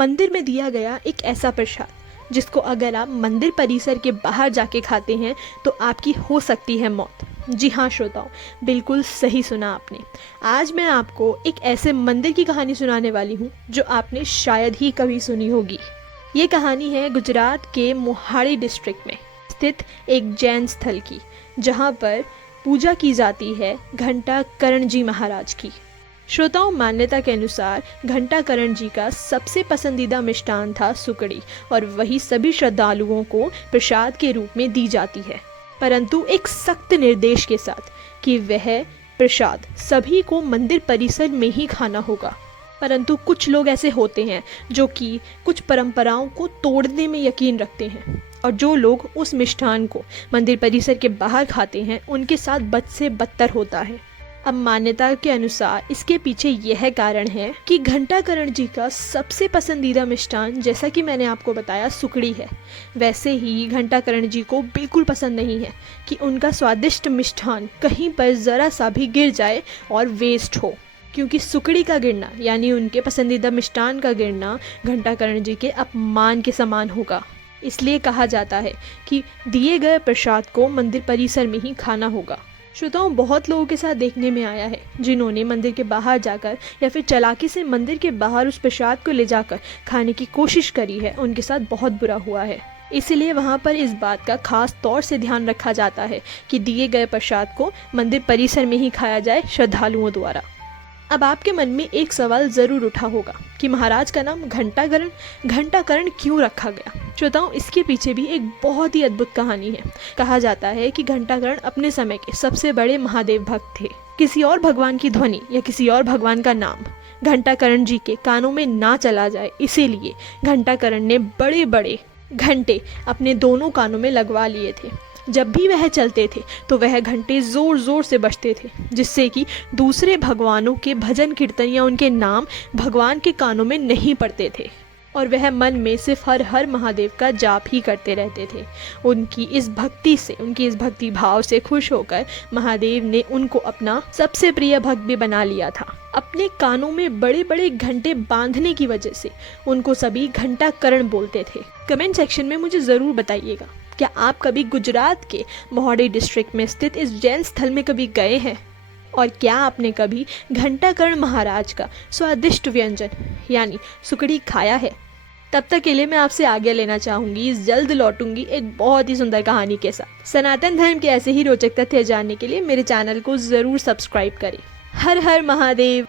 मंदिर में दिया गया एक ऐसा प्रसाद जिसको अगर आप मंदिर परिसर के बाहर जाके खाते हैं तो आपकी हो सकती है मौत। जी हाँ श्रोताओ, बिल्कुल सही सुना आपने। आज मैं आपको एक ऐसे मंदिर की कहानी सुनाने वाली हूँ जो आपने शायद ही कभी सुनी होगी। ये कहानी है गुजरात के मोहाली डिस्ट्रिक्ट में स्थित एक जैन स्थल की, जहाँ पर पूजा की जाती है घंटा करण जी महाराज की। श्रोताओं, मान्यता के अनुसार घंटा करण जी का सबसे पसंदीदा मिष्ठान था सुकड़ी, और वही सभी श्रद्धालुओं को प्रसाद के रूप में दी जाती है, परंतु एक सख्त निर्देश के साथ कि वह प्रसाद सभी को मंदिर परिसर में ही खाना होगा। परंतु कुछ लोग ऐसे होते हैं जो कि कुछ परंपराओं को तोड़ने में यकीन रखते हैं, और जो लोग उस मिष्ठान को मंदिर परिसर के बाहर खाते हैं उनके साथ बद से बदतर होता है। अब मान्यता के अनुसार इसके पीछे यह कारण है कि घंटा करण जी का सबसे पसंदीदा मिष्ठान, जैसा कि मैंने आपको बताया, सुकड़ी है। वैसे ही घंटा करण जी को बिल्कुल पसंद नहीं है कि उनका स्वादिष्ट मिष्ठान कहीं पर ज़रा सा भी गिर जाए और वेस्ट हो, क्योंकि सुकड़ी का गिरना यानी उनके पसंदीदा मिष्ठान का गिरना घंटा करण जी के अपमान के समान होगा। इसलिए कहा जाता है कि दिए गए प्रसाद को मंदिर परिसर में ही खाना होगा। श्रोताओं, बहुत लोगों के साथ देखने में आया है जिन्होंने मंदिर के बाहर जाकर या फिर चालाकी से मंदिर के बाहर उस प्रसाद को ले जाकर खाने की कोशिश करी है, उनके साथ बहुत बुरा हुआ है। इसलिए वहाँ पर इस बात का खास तौर से ध्यान रखा जाता है कि दिए गए प्रसाद को मंदिर परिसर में ही खाया जाए श्रद्धालुओं द्वारा। अब आपके मन में एक सवाल ज़रूर उठा होगा कि महाराज का नाम घंटा करण क्यों रखा गया। श्रोताओं, इसके पीछे भी एक बहुत ही अद्भुत कहानी है। कहा जाता है कि घंटा करण अपने समय के सबसे बड़े महादेव भक्त थे। किसी और भगवान की ध्वनि या किसी और भगवान का नाम घंटा करण जी के कानों में ना चला जाए, इसीलिए घंटा करण ने बड़े बड़े घंटे अपने दोनों कानों में लगवा लिए थे। जब भी वह चलते थे तो वह घंटे ज़ोर ज़ोर से बजते थे, जिससे कि दूसरे भगवानों के भजन कीर्तन या उनके नाम भगवान के कानों में नहीं पड़ते थे, और वह मन में सिर्फ हर हर महादेव का जाप ही करते रहते थे। उनकी इस भक्ति भाव से खुश होकर महादेव ने उनको अपना सबसे प्रिय भक्त भी बना लिया था। अपने कानों में बड़े बड़े घंटे बांधने की वजह से उनको सभी घंटा करण बोलते थे। कमेंट सेक्शन में मुझे ज़रूर बताइएगा, क्या आप कभी गुजरात के मोहाली डिस्ट्रिक्ट में स्थित इस जैन स्थल में कभी गए हैं, और क्या आपने कभी घंटा करण महाराज का स्वादिष्ट व्यंजन यानी सुकड़ी खाया है। तब तक के लिए मैं आपसे आज्ञा लेना चाहूँगी। जल्द लौटूंगी एक बहुत ही सुंदर कहानी के साथ। सनातन धर्म के ऐसे ही रोचक तथ्य जानने के लिए मेरे चैनल को ज़रूर सब्सक्राइब करें। हर हर महादेव।